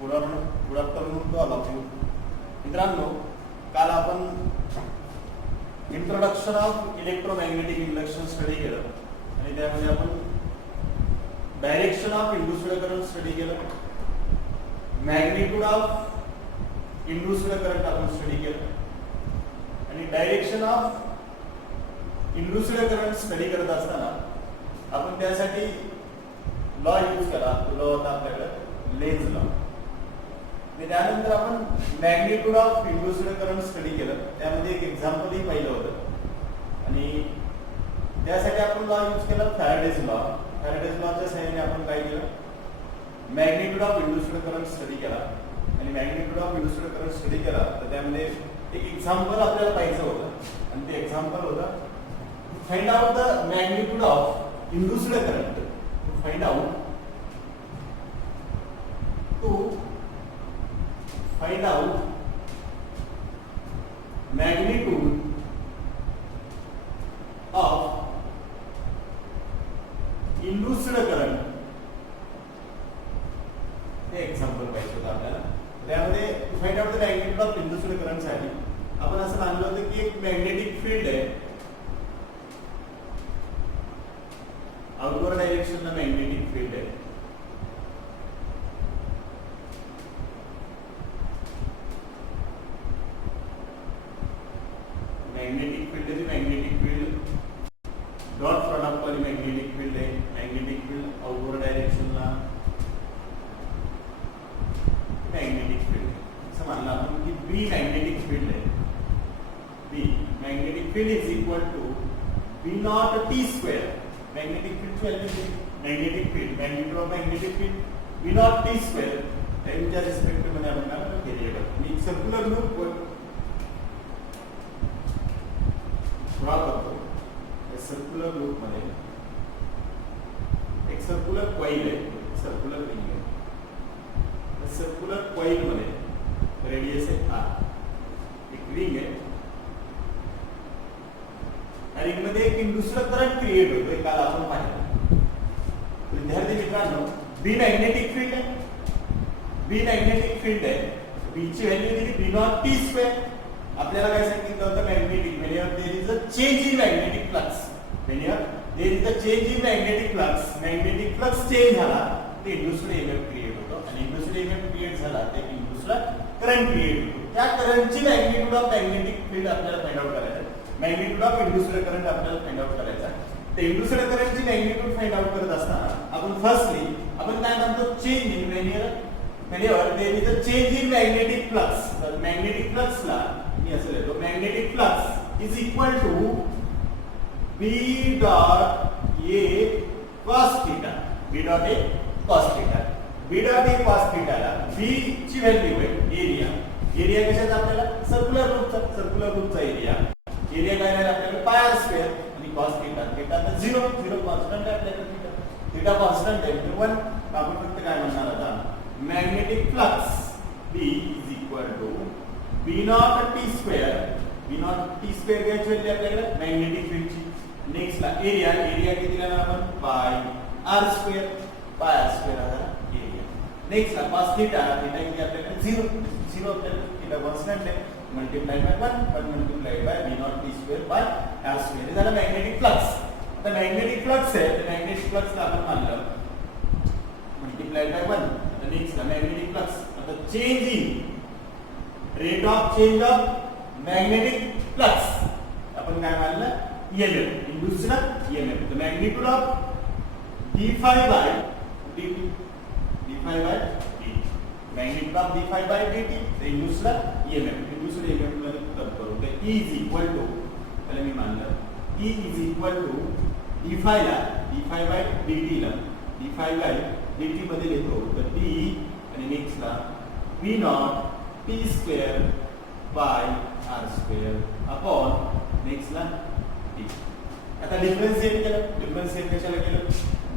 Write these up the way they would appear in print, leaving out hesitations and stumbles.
Good afternoon to all of you. मित्रांनो, काल आपण introduction of electromagnetic induction study केलं आणि त्यामध्ये आपण direction of induced current study केलं, मॅग्निट्यूड ऑफ इंड्युस्ड करंट आपण स्टडी केलं आणि direction of induced current study करत असताना आपण त्यासाठी लॉ यूज केला. तो लॉ होता आपल्याकडे लेन्झ लॉ. त्यानंतर आपण magnitude of induced current study केलं, त्यामध्ये एक एक्झाम्पलही पाहिलं होतं आणि त्यासाठी आपण लॉ यूज केला फॅराडेज लॉ. फॅराडेज लॉच्या सहाय्याने आपण काय केलं, magnitude of induced current study केला आणि magnitude of induced current study केला तर त्यामध्ये एक एक्झाम्पल आपल्याला पाहिजे होतं आणि ते एक्झाम्पल होतं find out the magnitude of induced current. Find out magnitude of induced current. हे एक्झाम्पल पाहिजे होतं आपल्याला. त्यामध्ये find out the magnitude of induced current साठी आपण असं मानलं होतं की एक मॅग्नेटिक फील्ड आहे, आउटवर्ड डायरेक्शनला मॅग्नेटिक फील्ड आहे. मॅग्नेटिक फील्ड आहे, मॅग्नेटिक फील्ड डॉट प्रॉडक्ट वाली मॅग्नेटिक फील्ड आहे. मॅग्नेटिक फील्ड आउटवर्ड डायरेक्शनला मॅग्नेटिक फील्ड असं मानलं आपण की बी मॅग्नेटिक फील्ड आहे. बी magnetic field is equal to B naught T square. Magnetic field value magnetic field magnitude of magnetic field B naught T square टाइमच्या respect मध्ये आपण केले. मी सर्क्युलर लूप ड्रॉ करतो. सर्क्युलर लूप मध्ये एक circular coil आहे, सर्क्युलर रिंग आहे. सर्क्युलर कॉइल मध्ये रेडियस आहे आर, एक रिंग आहे. रिंग मध्ये एक इंड्युस्ड करंट क्रिएट होतो, काल आपण पाहिलं. विद्यार्थी मित्रांनो, बी मॅग्नेटिक फील्ड आहे, बी मॅग्नेटिक फील्ड आहे. बी ची व्हॅल्यू दिली बी नॉट टी स्क्वेअर. आपल्याला काय सांगितलं होतं, magnetic whenever there is a change in magnetic flux, whenever there is a change in magnetic flux, magnetic flux change झाला ते इंड्युस्ड EMF क्रिएट होतो आणि इंड्युस्ड EMF क्रिएट झाला ते इंड्युस्ड करंट क्रिएट होतो. त्या करंटची मॅग्निट्यूड ऑफ मॅग्नेटिक फील्ड आपल्याला फाइंड आउट करायचं, मॅग्निट्यूड ऑफ इंड्युस्ड करंट आपल्याला फाइंड आउट करायचा. ते इंड्युस्ड करंटची मॅग्निट्यूड फाइंड आउट करत असताना आपण फर्स्टली आपण काय म्हणतो, change in whenever there is a change in magnetic flux. तर मॅग्नेटिक फ्लक्स ला मी असं लिहितो, magnetic flux is equal to B dot A cos theta. B dot A cos theta. B dot A cos थीटाला B ची value आहे area. Area कशाचा आपल्याला, सर्क्युलर लूपचा एरिया. एरिया काय राहील आपल्याला पाय आर स्क्वेअर आणि कॉस थीटा. थीटा तर 0 कॉन्स्टंट आहे आपल्याकडे. थीटा कॉन्स्टंट आहे म्हणजे 1. आपण फक्त काय म्हणणार आता, magnetic flux B is equal to B naught T square. B naught T square घ्यायची व्हॅल्यू आपल्याकडे मॅग्नेटिक फील्डची. नेक्स्ट ला एरिया, एरिया किती दिला आपण pi R square. Pi R square हा एरिया. नेक्स्ट ला cos थीटा, थीटा किती आपल्याकडे 0 आपल्याला थीटा कॉन्स्टंट आहे, multiplied by 1 multiplied by B naught T square by R square. हे झालं मॅग्नेटिक फ्लक्स. आता मॅग्नेटिक फ्लक्स आहे, मॅग्नेटिक फ्लक्स ला आपण मानलं multiplied by 1. Next magnetic flux. आता change in rate of change of magnetic flux आपण काय मानलं, EMF, induced EMF. The magnitude of d phi by dt, d phi by dt, magnitude of d phi by dt the induced EMF. Induced EMF मध्ये तब करू ते E is equal to, पहिले मी मानलं E is equal to d phi ला d phi by dt ला d phi by dt मध्ये लिहितो तर d आणि नेक्स्ट ला b naught t square by r square upon next ला d. आता डिफरन्शिएट केलं, डिफरन्शिएट कशाला केलं,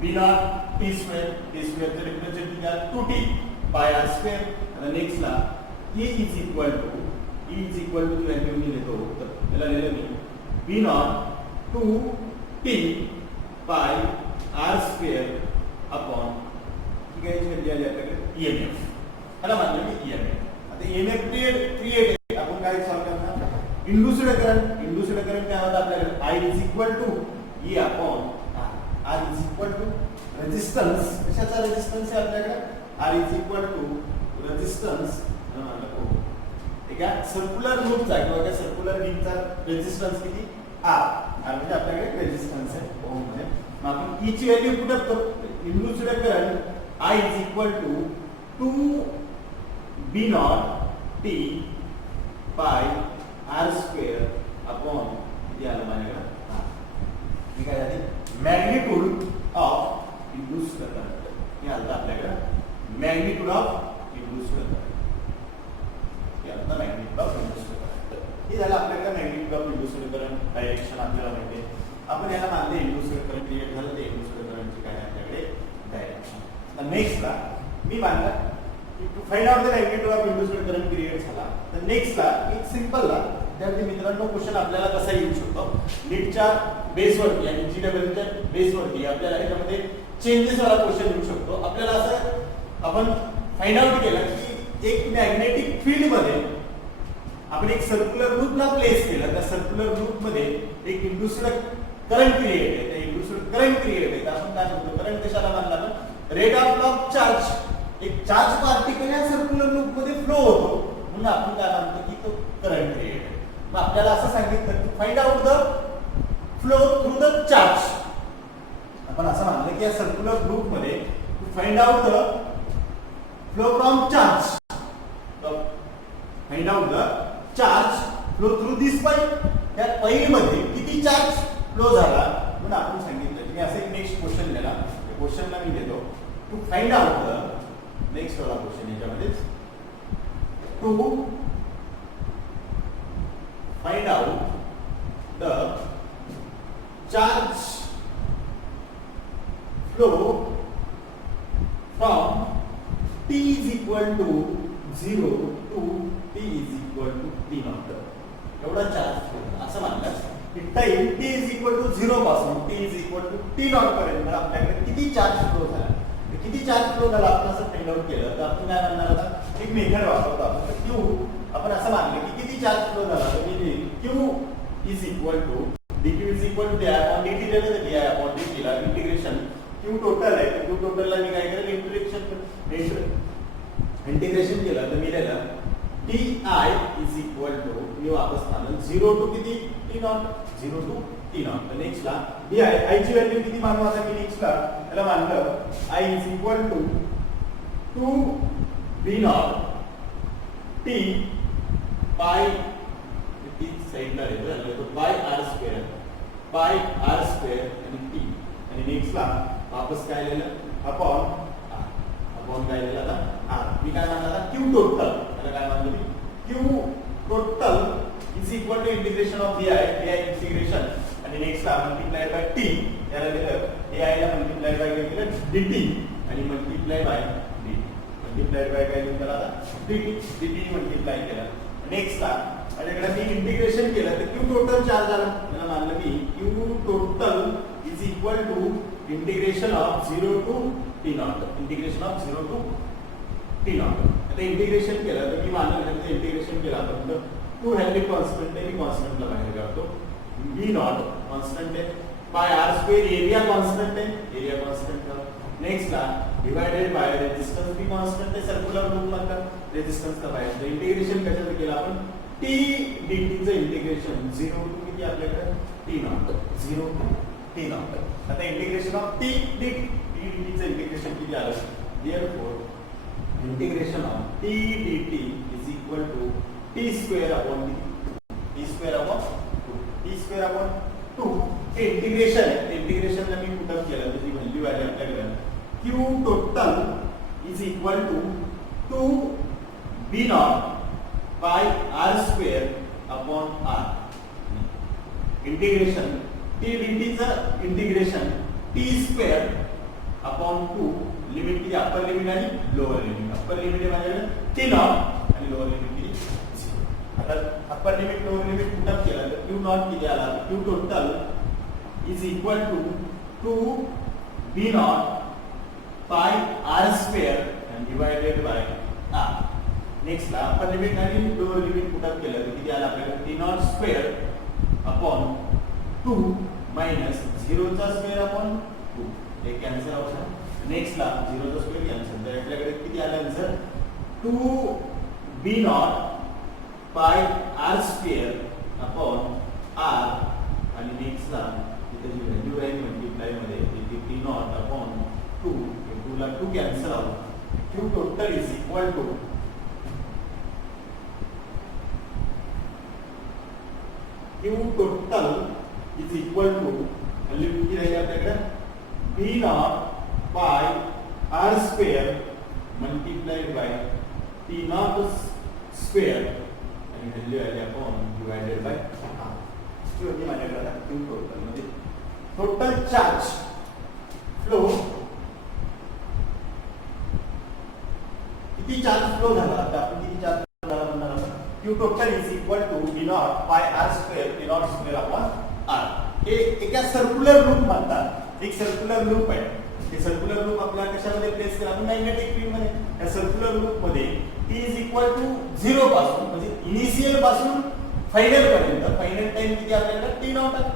b नॉट t स्क्वेअर चं डिफरन्शिएट किती, 2t बाय r स्क्वेअर. आता नेक्स्ट ला E is equal to value मी लिहितो तर त्याला लिहिलं मी b not 2t by r square upon EMF. त्याला मानलं मी ईएमएफ. आता ईएमएफ क्रिएट आपण काय सॉल्व करणार इंड्यूस्ड करंट काय होतं आपल्याकडे I is equal to E upon R is equal to resistance. कशाचा रेजिस्टन्स आहे आपल्याकडे R is equal to resistance ठीक आहे सर्क्युलर लूपचा किंवा त्या सर्क्युलर रिंगचा रेजिस्टन्स किती R म्हणजे आपल्याकडे रेजिस्टन्स आहे ओम मध्ये. मग आपण E ची व्हॅल्यू पुट अप करू induced current I is equal to 2 B naught T pi R square upon किती आलं माझ्याकडे ठीक आहे झाली मॅग्निट्यूड ऑफ इंड्यूस्ड करंट. हे आलं आपल्याकडे मॅग्निट्यूड ऑफ इंड्यूस्ड करंट. हे आलं मॅग्निट्यूड ऑफ इंड्यूस्ड करंट. हे झालं आपल्याकडे magnitude of induced current direction आपल्याला माहिती आहे. आपण याला मानले इंड्यूस्ड करंट क्रिएट झालं ते इंड्यूस्ड करंटची काय आपल्याकडे डायरेक्शन. तर नेक्स्टला मी मानलं to find out the magnitude of induced current create झाला तर नेक्स्टला एक सिंपलला विद्यार्थी मित्रांनो क्वेश्चन आपल्याला कसा येऊ शकतो नीटच्या बेसवरती आणि जीडब्ल्यूच्या बेसवरती आपल्याला याच्यामध्ये चेंजेस वाला क्वेश्चन येऊ शकतो. आपल्याला असं आपण फाइंड आउट केलं की एक मॅग्नेटिक फील्ड मध्ये आपण एक सर्क्युलर लूपला प्लेस केलं त्या सर्क्युलर लूप मध्ये एक इंड्यूस्ड करंट क्रिएट आहे. त्या इंड्यूस्ड करंट क्रिएट आहे आपण काय म्हणतो करंट कशाला मानला ना रेट ऑफ चार्ज एक चार्ज पार्टिकल या सर्क्युलर लूप मध्ये फ्लो होतो म्हणून आपण काय म्हणतो की तो करंट क्रिएट आहे. मग आपल्याला असं सांगितलं की find out the flow through the charge. आपण असं मानलं की या सर्क्युलर लूप मध्ये find out the flow from charge. Find out the charge flow through this pipe. त्या पाईप मध्ये किती चार्ज फ्लो झाला म्हणून आपण सांगितलं की असं एक नेक्स्ट क्वेश्चन दिला त्या क्वेश्चनला मी देतो to find out the next वाला क्वेश्चन याच्यामध्ये to find out the charge flow from t is equal to 0 to t is equal to t naught. एवढा चार्ज फ्लो असं मानलं की time t is equal to 0 पासून t is equal to t naught पर्यंत आपल्याकडे किती charge flow झाला किती चार्ज फ्लो झाला आपण असं फाइंड आउट केलं तर आपण काय म्हणणार आता एक मेथड वापरतो आपण q आपण असं मानलं की किती चार्ज फ्लो झाला तर मी q is equal to dq is equal to di upon dt दिलं तर di upon dt ला इंटिग्रेशन q टोटल आहे q टोटल ला मी काय केलं इंटिग्रेशन केलं तर मी लिहिलं di is equal to मी वापस मानलं 0 टू किती t naught 0 to t naught. तर नेक्स्ट ला di I ची व्हॅल्यू किती मानू आता मी नेक्स्ट ला त्याला मानलं I is equal to 2 b naught t पाय ती साइडला येतो तो पाय r स्क्वेअर आणि t आणि नेक्स्ट ला वापस काय लिहिलं अपॉन काय लिहिलं आता r. मी काय मानला q टोटल त्याला काय मानलं मी q total is equal to integration of di integration आणि नेक्स्ट ला मल्टिप्लाय बाय t याला लिहिलं ai ला मल्टिप्लाय बाय काय केलं dt आणि multiply by dt multiply by काय लिहिलं त्याला आता dt मल्टिप्लाय केलं. नेक्स्ट ला माझ्याकडे मी इंटिग्रेशन केलं तर q टोटल चार्ज आला मला मानलं की q total is equal to integration of 0 to t naught integration of 0 to t naught. आता इंटिग्रेशन केलं तर मी मानलं की इंटिग्रेशन केलं आपण टू व्हॅल्यू कॉन्स्टंट आहे मी कॉन्स्टंटला बाहेर काढतो b नॉट कॉन्स्टंट आहे by r square area constant आहे एरिया कॉन्स्टंट का. नेक्स्ट ला डिवाइडेड बाय रेजिस्टन्स भी कॉन्स्टंट आहे सर्क्युलर लूप मध्ये रेजिस्टन्स का बाहेर. तर इंटिग्रेशन कशाचं केलं आपण t dt चं इंटिग्रेशन 0 टू किती आपल्याकडे t naught 0 to t naught. आता इंटिग्रेशन ऑफ t dt चं इंटिग्रेशन किती आलं therefore इंटिग्रेशन of t dt is equal to t square upon t square upon 2 t square upon 2 हे इंटिग्रेशन आहे इंटिग्रेशनला मी पुट अप केलं त्याची व्हॅल्यू आली आपल्याकडे q total is equal to 2 b naught by r square upon r. इंटिग्रेशन t dt चं इंटिग्रेशन t square upon 2 limit किती अप्पर लिमिट आणि लोअर लिमिट. अप्पर लिमिट आहे माझ्याकडे t naught आणि लोअर लिमिट किती 0. आता upper limit lower limit put up केलं तर q naught किती आला q total is equal to 2 b naught by r square and divided by next ला आपण लिमिट आणि लोअर लिमिट पुटअप केलं तर किती आलं आपल्याला T naught square upon 2 minus 0 चा स्क्वेअर अपॉन 2 हे कॅन्सल होतं. नेक्स्ट ला 0 चा स्क्वेअर कॅन्सल तर आपल्याकडे किती आलं answer 2 B naught pi R square upon R आणि नेक्स्ट ला इथे जी व्हॅल्यू राहील मल्टिप्लाय मध्ये ती टी नॉट अपॉन 2 हे 2 ला 2 cancel out. Q total is equal to Q total is equal to value किती राहील आपल्याकडे B naught by R square multiplied by T naught square आणि व्हॅल्यू आली अपॉन डिवाइडेड बाय R. ही होती माझ्याकडे आता Q टोटल म्हणजे टोटल चार्ज फ्लो किती चार्ज फ्लो झाला आता आपण किती चार्ज फ्लो झाला म्हणणार आहोत Q total is equal to B naught by R square T naught square upon R. हे एका सर्क्युलर लूप म्हणतात. एक सर्क्युलर लूप आहे. हे सर्क्युलर लूप आपल्याला कशामध्ये प्लेस केला आपण मॅग्नेटिक फील्ड मध्ये. या सर्क्युलर लूप मध्ये T इज इक्वल टू 0 पासून म्हणजे इनिशियल पासून फायनल पर्यंत फायनल टाइम किती आपल्याकडे T नॉट आहे.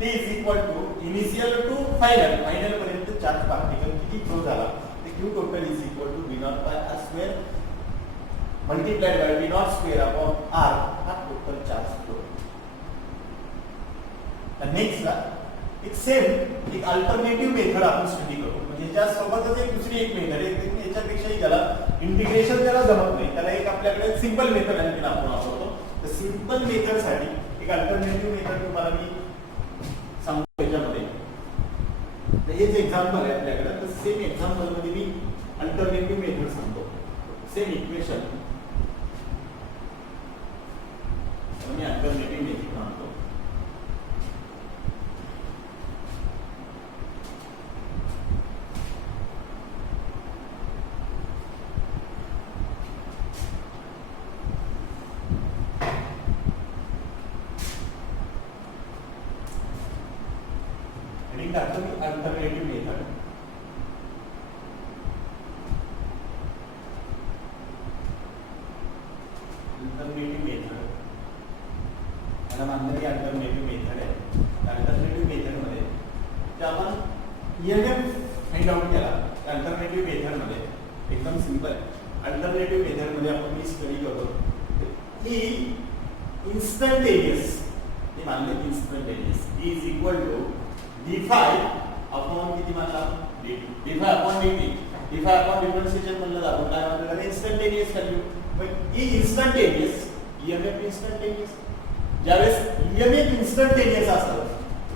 T is equal to initial to final final पर्यंत चार्ज पार्टिकल किती फ्लो झाला Q total is equal to B naught by R square multiplied by B naught square upon R हा total charge flow. तर next ला एक same एक alternative method आपण study करू म्हणजे ज्या सोबतच एक दुसरी एक मेथड आहे याच्यापेक्षाही त्याला इंटिग्रेशन त्याला जमत नाही त्याला एक आपल्याकडे सिंपल मेथड आणखी आपण वापरतो. तर सिंपल मेथड साठी एक अल्टरनेटिव्ह मेथड तुम्हाला मी सांगतो याच्यामध्ये. तर हेच एक्झाम्पल आहे आपल्याकडे. तर सेम एक्झाम्पल मध्ये मी अल्टरनेटिव्ह मेथड सांगतो. सेम इक्वेशन मी अल्टरनेटिव्ह मेथड सांगतो. अल्टरनेटिव्ह मेथड याला मानलं की अल्टरनेटिव्ह मेथड आहे. अल्टरनेटिव्ह मेथड मध्ये जे आपण ईएमएफ फाइंड आउट केला अल्टरनेटिव्ह मेथड मध्ये एकदम सिंपल. अल्टरनेटिव्ह मेथड मध्ये आपण मी स्टडी करतो की इन्स्टंटेनियस हे मानले की instantaneous is equal to d5 upon किती मानला dt d5 upon dt d5 upon differentiation म्हणलं जातं काय म्हणलं इन्स्टंटेनियस व्हॅल्यू. पण ही इन्स्टंटेनियस ईएमएफ इन्स्टंटेनियस ज्यावेळेस ईएमएफ इन्स्टंटेनियस असतं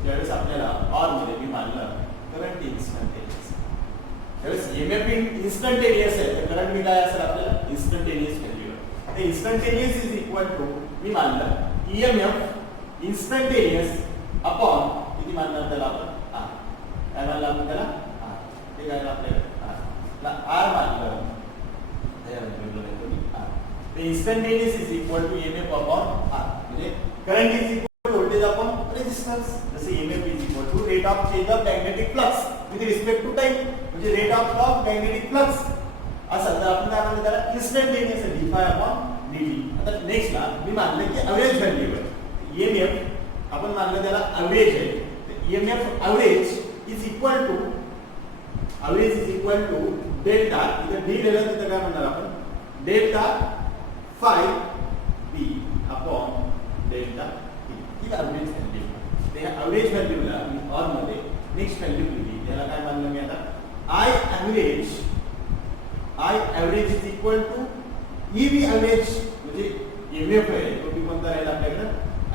त्यावेळेस आपल्याला ऑर मध्ये मी मानलं करंट इन्स्टंटेनियस. त्यावेळेस ईएमएफ इन्स्टंटेनियस आहे तर करंट मी काय असेल आपल्याला इन्स्टंटेनियस व्हॅल्यू. तर इन्स्टंटेनियस इज इक्वल टू मी मानलं ईएमएफ इन्स्टंटेनियस अपॉन किती मानलं त्याला आपण आर. काय मानलं आपण त्याला आर. ते काय आपल्याला आर मानलं तर instantaneous is equal to EMF upon R म्हणजे current is equal to voltage upon resistance. जसे EMF is equal to rate of change of magnetic flux with respect to time म्हणजे रेट ऑफ मॅग्नेटिक फ्लक्स असं तर आपण काय म्हणतो त्याला instantaneous d5 upon dt. आता नेक्स्ट ला मी मानलं की एव्हरेज व्हॅल्यू आहे ईएमएफ आपण मानलं त्याला एव्हरेज आहे. EMF average is equal to delta इथे डी दिलं तिथे काय म्हणणार आपण delta 5 B upon delta T. ही एव्हरेज व्हॅल्यू. ते एव्हरेज व्हॅल्यूला मी ऑर मध्ये नेक्स्ट व्हॅल्यू लिहिली त्याला काय मानलं मी आता I average is equal to EB average म्हणजे ईएमएफ आहे तो मी कोणता राहील आपल्याकडे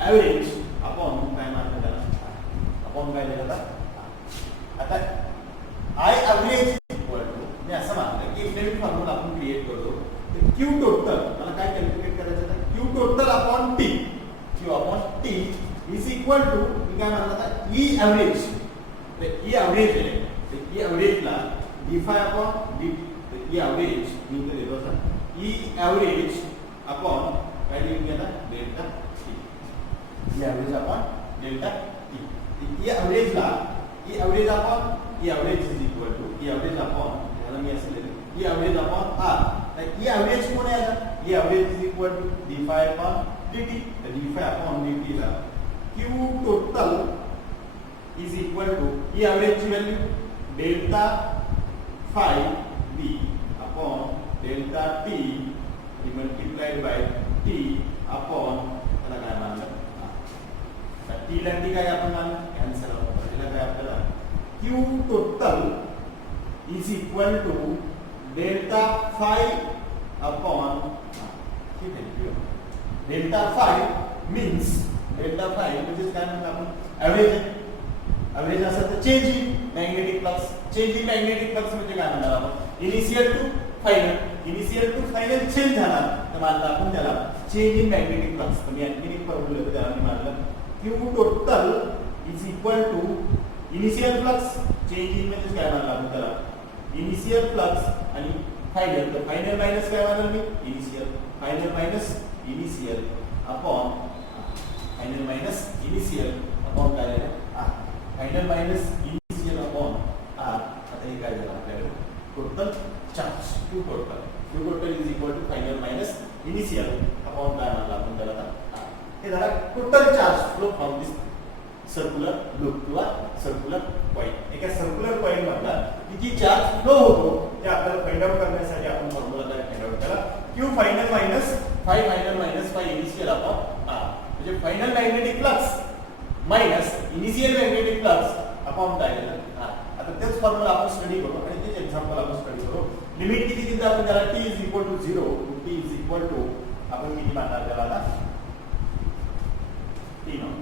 एव्हरेज अपॉन काय मानलं त्याला अपॉन काय दिलं आता आय एव्हरेज इक्वल टू मी असं मानलं की एक नवीन फॉर्म्युला आपण क्रिएट करतो क्यू टोटल मला काय कॅल्क्युलेट करायचं आहे Q total upon T Q upon T is equal to मी काय मानलं आता ई एव्हरेज. तर ई एव्हरेज आहे तर ई एव्हरेजला d5 अपॉन dt तर ई एव्हरेज मी इथे देतो असं ई एव्हरेज अपॉन काय लिहून घ्या delta T. E average upon delta T. E एव्हरेजला E average upon E average is equal to E average upon याला मी असं लिहिलं ई एव्हरेज अपॉन आर. तर ई एवरेज कोण आहे आता? हे average is equal to d phi upon dt. तर d phi upon dt ला q total is equal to ही एवरेजची value delta phi b upon delta t multiplied by t upon त्याला काय मानलं t ला t काय आपण मानलं कॅन्सल होतं. त्याला काय आपल्याला q total is equal to delta phi upon ठीक आहे delta phi means delta phi म्हणजे काय म्हणतो आपण एवरेज असं तर change in magnetic flux. Change in magnetic flux म्हणजे काय म्हणणार आपण इनिशियल टू फायनल चेंज झाला तर मानलं आपण त्याला चेंज इन मॅग्नेटिक फ्लक्स. तर मी आणखी एक फॉर्म्युला होतं त्याला मी मानलं q total is equal to initial flux. Change in म्हणजे काय मानलं आपण त्याला इनिशियल फ्लक्स आणि फायनल. तर फायनल मायनस काय मानलं मी initial. Final minus initial upon final minus initial upon काय झालं फायनल मायनस इनिशियल अपॉन आता हे काय झालं आपल्याकडे total charge q total is equal to final minus initial upon काय मानलं आपण त्याला हे झाला total charge flow from this circular loop किंवा सर्क्युलर पॉइंट. एका सर्क्युलर पॉइंट मधला किती चार्ज फ्लो होतो ते आपल्याला फाइंड आउट करण्यासाठी आपण फॉर्म्युला काय फाइंड आउट केला q final minus phi initial upon म्हणजे final magnetic flux minus initial magnetic flux upon काय झालं आता तेच फॉर्म्युला आपण स्टडी करू आणि तेच एक्झाम्पल आपण स्टडी करू. लिमिट किती दिली आपण त्याला t is equal to 0 t is equal to आपण किती मानणार त्याला आता t नॉट.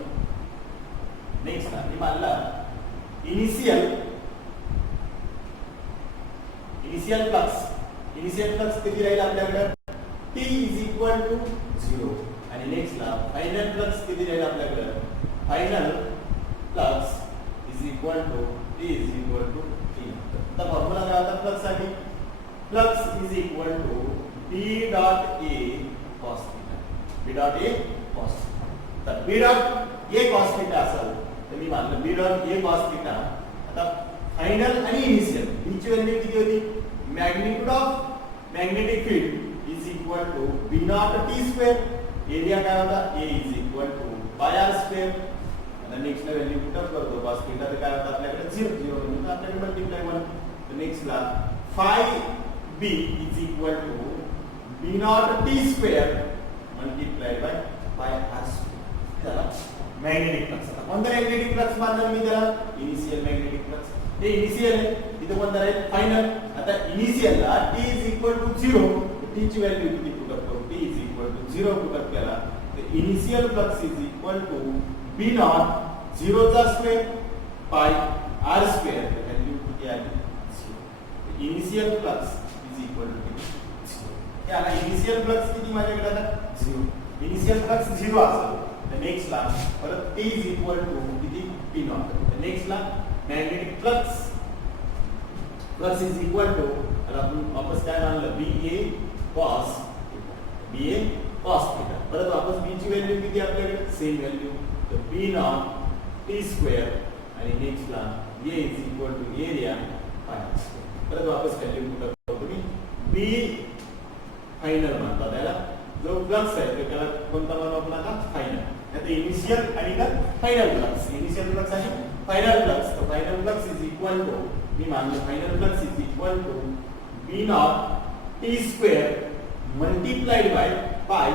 नेक्स्ट ना मी मानला इनिशियल फ्लक्स किती राहील आपल्याकडे t इज इक्वल टू 0 आणि नेक्स्ट ला फायनल फ्लक्स किती राहील आपल्याकडे final flux is equal to t is equal to t. तर फॉर्म्युला काय होता फ्लक्स साठी flux is equal to b dot a cos theta. b dot a cos theta. तर b dot a cos theta असेल तर मी मानलं b dot a cos theta. आता फायनल आणि इनिशियल b ची व्हॅल्यू किती होती magnitude of magnetic field is equal to b naught t square. Area काय होता a इज इक्वल टू पाय r स्क्वेअर. आता नेक्स्ट ला व्हॅल्यू पुट अप करतो cos थीटा तर काय होता आपल्याकडे 0 म्हणजे आपल्याकडे मल्टिप्लाय 1. तर नेक्स्ट ला phi b is equal to b naught t square multiply by pi r square. झाला मॅग्नेटिक फ्लक्स. आता कोणता मॅग्नेटिक फ्लक्स मानलं मी त्याला इनिशियल मॅग्नेटिक फ्लक्स. हे इनिशियल आहे इथे कोणता आहे फायनल. आता इनिशियल ला t is equal to 0 t ची व्हॅल्यू किती पुट अप करू t is equal to 0 put up केला तर initial flux is equal to b naught 0 चा स्क्वेअर पाय r स्क्वेअर. व्हॅल्यू किती आली 0. Initial flux is equal to 0. हे आला इनिशियल फ्लक्स किती माझ्याकडे आता 0. इनिशियल फ्लक्स 0 असेल तर नेक्स्ट ला परत t इज इक्वल टू किती p नॉट. तर नेक्स्ट ला magnetic flux is equal to तर आपण वापस काय मानलं ba cos थीटा. परत वापस b ची व्हॅल्यू किती आपल्याकडे सेम व्हॅल्यू तर b नॉट t स्क्वेअर आणि नेक्स्ट ला a is equal to area pi r square. परत वापस व्हॅल्यू पुट अप करू b फायनल म्हणतात त्याला जो फ्लक्स आहे तर त्याला कोणता म्हणू आपण आता फायनल. आता इनिशियल आणि का फायनल फ्लक्स. इनिशियल फ्लक्स आणि फायनल फ्लक्स. तर final flux is equal to मी मानलं final flux is equal to b naught t square multiplied by pi r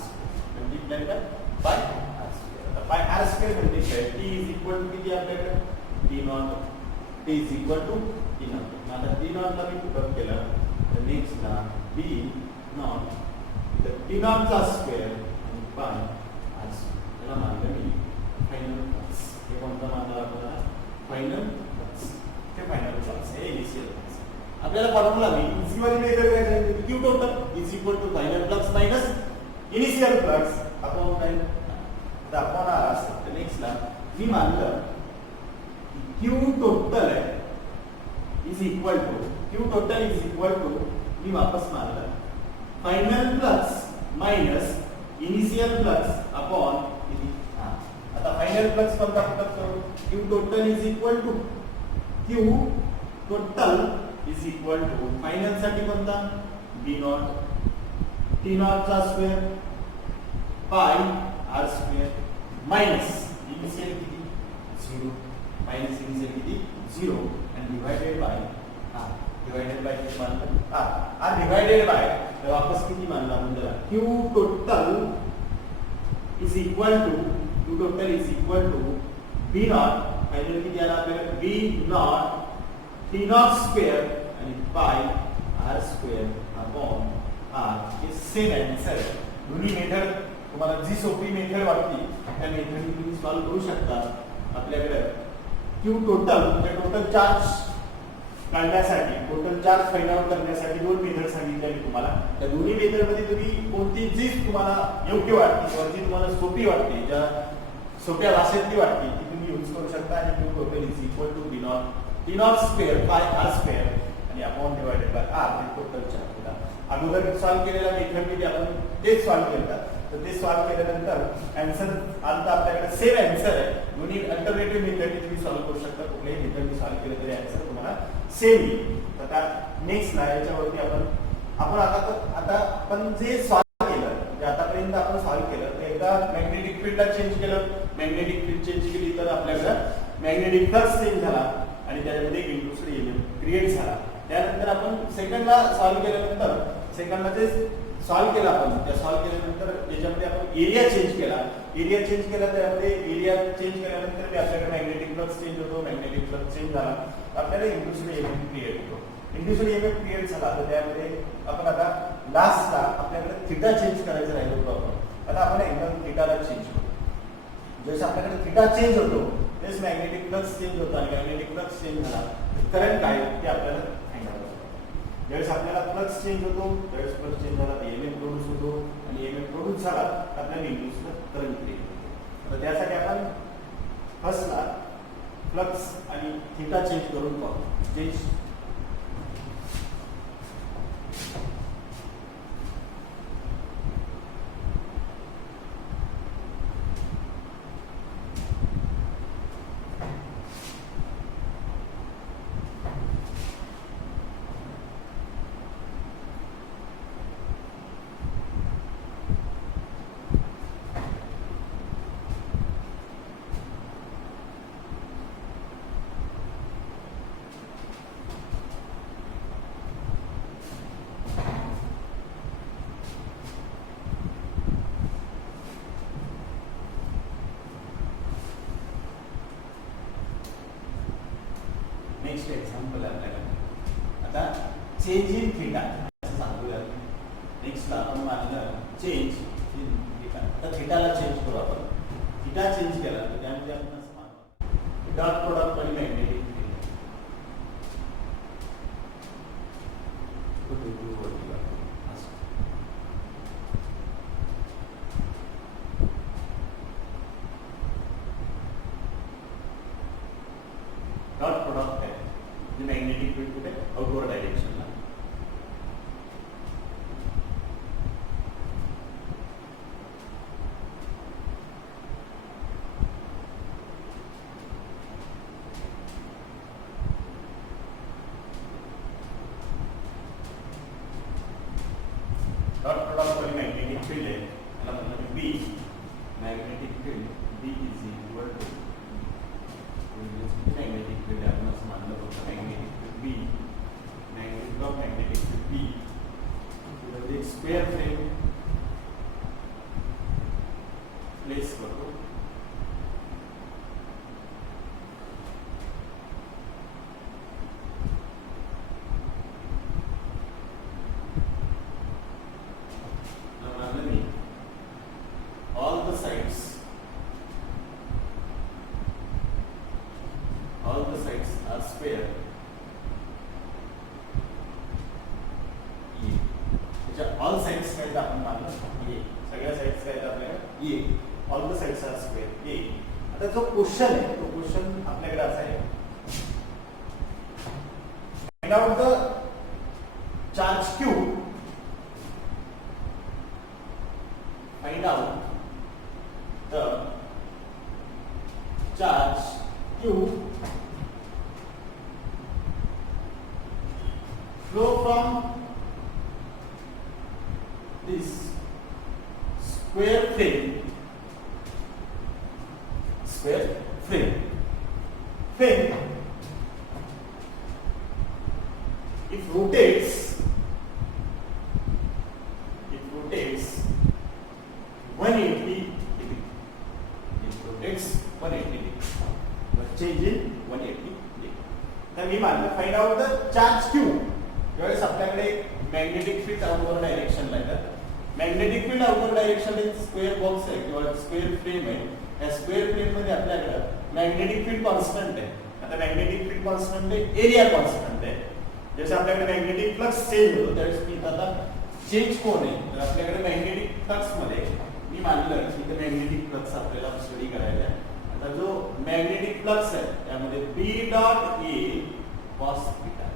square. Multiplied by r square. आता pi r square multiplied t is equal to किती आपल्याकडे t नॉट t is equal to t naught. आता t naught ला मी put up केला तर next ला b नॉट तर t नॉट चा स्क्वेअर आणि पाय r स्क्वेअर. त्याला मानलं मी फायनल फ्लक्स. हे कोणता मानला आपल्याला फायनल फ्लक्स. हे फायनल फ्लक्स आहे इनिशियल फ्लक्स. आपल्याला फॉर्म्युला मी इझी वाली मेथड काय आहे q total is equal to final flux minus initial flux upon काय तर अपॉन r असेल. तर नेक्स्ट ला मी मानलं q टोटल आहे इज इक्वल टू मी वापस मानलं final flux minus initial flux upon किती आता फायनल फ्लक्स कोणता पुट करू q total is equal to q total is equal to final साठी कोणता बी नॉट टी नॉट चा square pi R square minus initial किती 0 मायनस इनिशियल किती 0 आणि divided by R divided by किती मानलं आर डिवाइडेड बाय तर वापस किती मानलं आपण त्याला Q total is equal to B naught final किती आला आपल्याला B naught T naught square आणि pi R square upon R हे सेम आन्सर दोन्ही मेथड तुम्हाला जी सोपी मेथड वाटते त्या मेथडने तुम्ही सॉल्व्ह करू शकता आपल्याकडे क्यू टोटल म्हणजे टोटल चार्ज काढण्यासाठी टोटल चार्ज फाइंड आउट करण्यासाठी दोन मेथड सांगितल्या मी तुम्हाला त्या दोन्ही मेथड मध्ये तुम्ही कोणती जी तुम्हाला योग्य वाटते किंवा जी तुम्हाला सोपी वाटते ज्या सोप्या भाषेतली वाटते ती तुम्ही यूज करू शकता आणि Q total is equal to B naught T naught square by R square आणि अपॉन डिवाइडेड बाय आर हे टोटल चार्ज अगोदर सॉल्व्ह केलेल्या मेथड मध्ये आपण तेच सॉल्व्ह केलं तर ते सॉल्व्ह केल्यानंतर आन्सर आता आपल्याकडे सेम आन्सर आहे दोन्ही अल्टरनेटिव्ह मेथडने तुम्ही सॉल्व्ह करू शकता कुठल्याही मेथडने सॉल्व्ह केलं तरी आन्सर तुम्हाला सेम येईल आता नेक्स्ट ला याच्यावरती आपण आता आपण जे सॉल्व्ह केलं म्हणजे आतापर्यंत आपण सॉल्व्ह केलं तर एकदा मॅग्नेटिक फील्डला चेंज केलं मॅग्नेटिक फील्ड चेंज केली तर आपल्याकडे मॅग्नेटिक फ्लक्स चेंज झाला आणि त्याच्यामध्ये एक इंड्यूस्ड ईएमएफ क्रिएट झाला त्यानंतर आपण सेकंडला सॉल्व्ह केल्यानंतर सेकंडला जे सॉल्व्ह केला आपण त्या सॉल्व्ह केल्यानंतर त्याच्यामध्ये आपण एरिया चेंज केला त्यामध्ये एरिया चेंज केल्यानंतर आपल्याकडे मॅग्नेटिक फ्लक्स चेंज होतो मॅग्नेटिक फ्लक्स चेंज झाला आपल्याला इंड्यूस्ड ईएमएफ क्रिएट होतो इंड्यूस्ड ईएमएफ क्रिएट झाला तर त्यामध्ये आपण आता लास्टला आपल्याकडे थीटा चेंज करायचं राहिलो होतो आपण आता आपण एकदम थीटाला चेंज करतो जसं आपल्याकडे थीटा चेंज होतो तेच मॅग्नेटिक फ्लक्स चेंज होतो आणि मॅग्नेटिक फ्लक्स चेंज झाला करंट काय ते आपल्याला फाइंड आउट होतं ज्यावेळेस आपल्याला फ्लक्स चेंज होतो त्यावेळेस फ्लक्स चेंज झाला तर ईएमएफ प्रोड्यूस होतो आणि ईएमएफ प्रोड्यूस झाला तर आपल्याला इंड्यूस्ड करंट क्रिएट होतो तर त्यासाठी आपण फर्स्टला फ्लक्स आणि थीटा चेंज करून पाहू चेंज नेक्स्ट एक्झाम्पल आपल्याला आता चेंज इन थीटा असं सांगूया नेक्स्ट आपण मानलं चेंज इन थीटा तर थीटाला चेंज करू आपण थीटा चेंज केला तर त्यामध्ये आपण असं मानू डॉट प्रोडक्ट आणि मॅग्नेटिक डॉट प्रोडक्ट आहे म्हणजे मॅग्नेटिक फील्ड कुठे आउटवर्ड डायरेक्शनला डॉट प्रोडक्ट वाली मॅग्नेटिक फील्ड आहे त्याला म्हणतात B magnetic field B is equal to magnetic field आपण असं मानलं होतं magnetic field B magnetic of magnetic field B त्यामध्ये एक स्क्वेअर फ्रेम प्लेस करतो all the sides are square E त्याच्या all sides काय आपण मानलं A सगळ्या साइड्स काय आपल्याला A all the sides are square A आता जो क्वेश्चन आहे तो क्वेश्चन आपल्याकडे असा आहे find out the charge Q find out the charge Q flow from this square frame it rotates 180 degree. It rotates 180 degree. Change in 180 degree. तर मी मानलं find out the charge Q. ज्यावेळेस आपल्याकडे मॅग्नेटिक फील्ड आउटवर्ड डायरेक्शनला येतात. Magnetic field outward direction square box आहे किंवा square frame आहे. या स्क्वेअर फ्रेम मध्ये आपल्याकडे मॅग्नेटिक फील्ड कॉन्स्टंट आहे. आता मॅग्नेटिक फील्ड कॉन्स्टंट आहे, एरिया कॉन्स्टंट आहे. जसं आपल्याकडे मॅग्नेटिक फ्लक्स चेंज होतो त्यावेळेस मी आता चेंज कोण आहे तर आपल्याकडे मॅग्नेटिक फ्लक्स मध्ये मी मानलं की ते मॅग्नेटिक फ्लक्स आपल्याला स्टडी करायचा आहे. आता जो मॅग्नेटिक फ्लक्स आहे त्यामध्ये B dot A cos theta.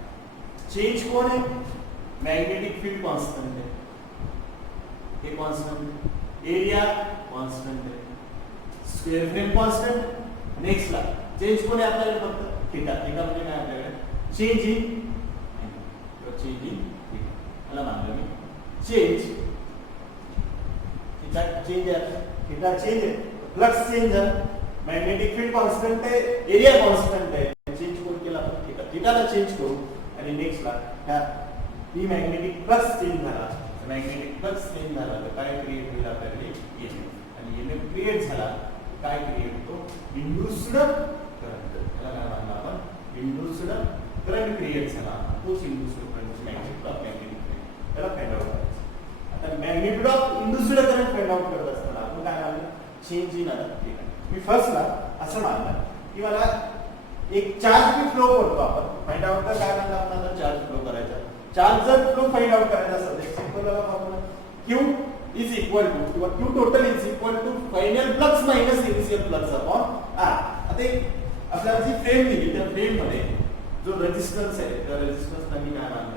Change कोण आहे? मॅग्नेटिक फील्ड कॉन्स्टंट आहे, हे कॉन्स्टंट, एरिया कॉन्स्टंट आहे, स्क्वेअर फ्रेम कॉन्स्टंट. नेक्स्ट ला चेंज कोण आहे आपल्याला फक्त थीटा. थीटा म्हणजे काय आपल्याकडे चेंज इन थीटा. मला मानलं मी चेंज थीटा चेंज आहे, थीटा चेंज आहे, फ्लक्स चेंज आहे, मॅग्नेटिक फील्ड कॉन्स्टंट आहे, एरिया कॉन्स्टंट आहे. चेंज कोण केला आपण थीटा. थीटाला चेंज करू आणि नेक्स्ट ला ह्या ही मॅग्नेटिक फ्लक्स चेंज झाला. मॅग्नेटिक फ्लक्स चेंज झाला तर काय क्रिएट होईल आपल्याकडे EMF. आणि EMF क्रिएट झाला काय क्रिएट होतो इंड्यूस्ड करंट. त्याला काय म्हणतो आपण इंड्यूस्ड करंट क्रिएट झाला. तोच induced current magnetic of magnetic field त्याला फाइंड आउट करायचं. आता magnitude of induced current find out करत असताना आपण काय मानलं चेंज इन आता ठीक आहे. मी फर्स्टला असं मानलं की मला एक चार्ज मी फ्लो करतो. आपण फाइंड आउट काय मानलं आपण आता चार्ज फ्लो करायचा. चार्ज जर फ्लो फाइंड आउट करायचा असेल तर simple formula Q is equal to किंवा Q total is equal to final flux minus initial flux upon R. आता आपल्याला जी फ्रेम दिली त्या फ्रेम मध्ये जो रेजिस्टन्स आहे त्या रेजिस्टन्सला मी काय मानलं